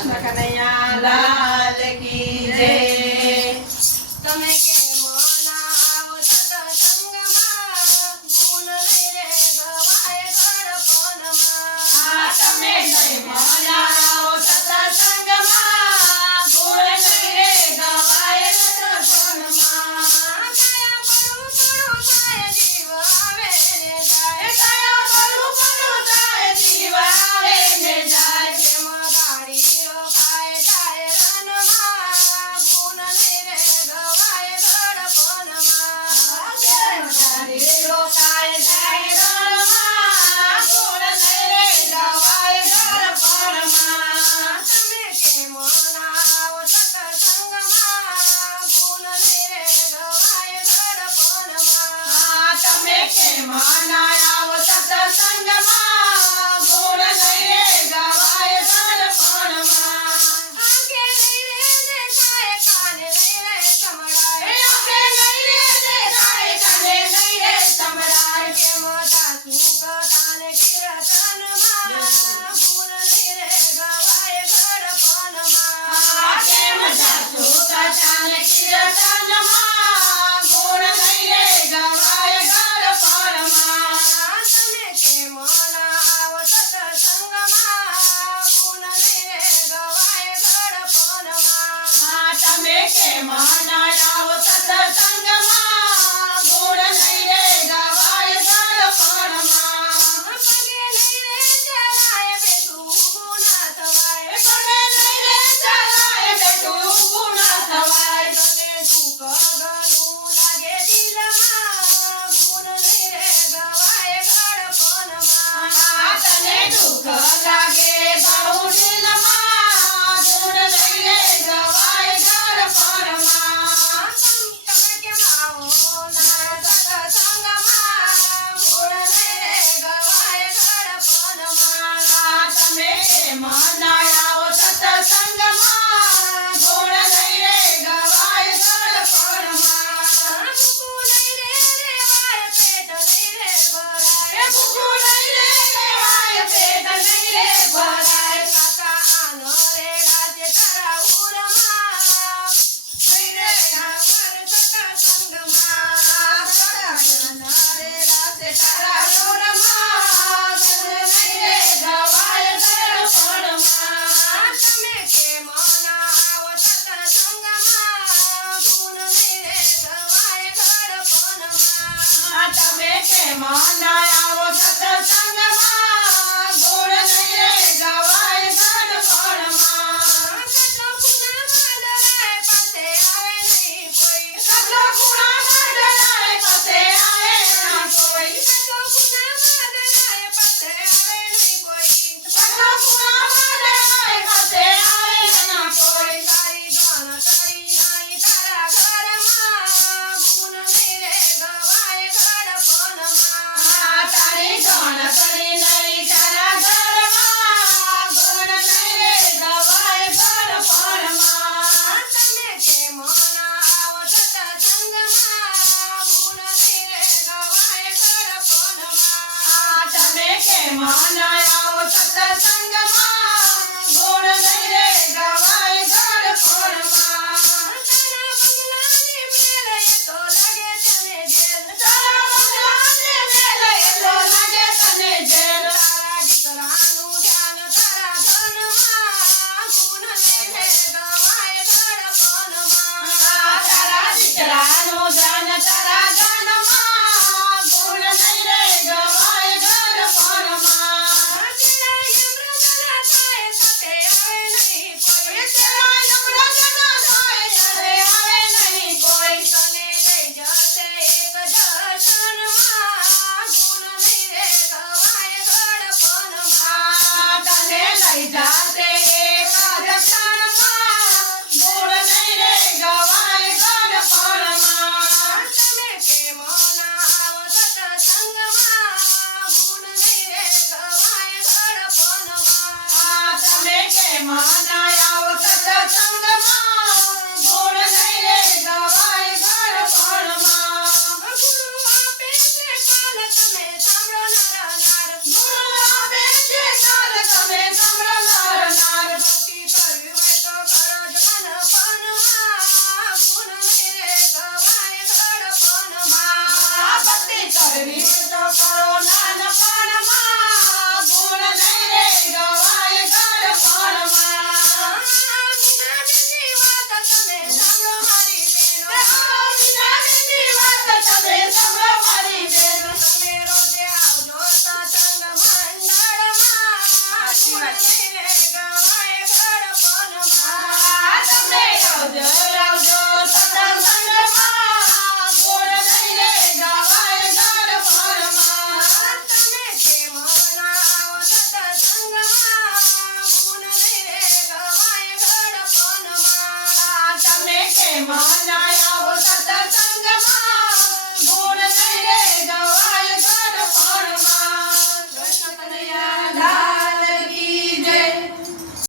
કૃષ્ણ કનૈયા জমানায় Mala. માં જાય આવો સત્સંગમાં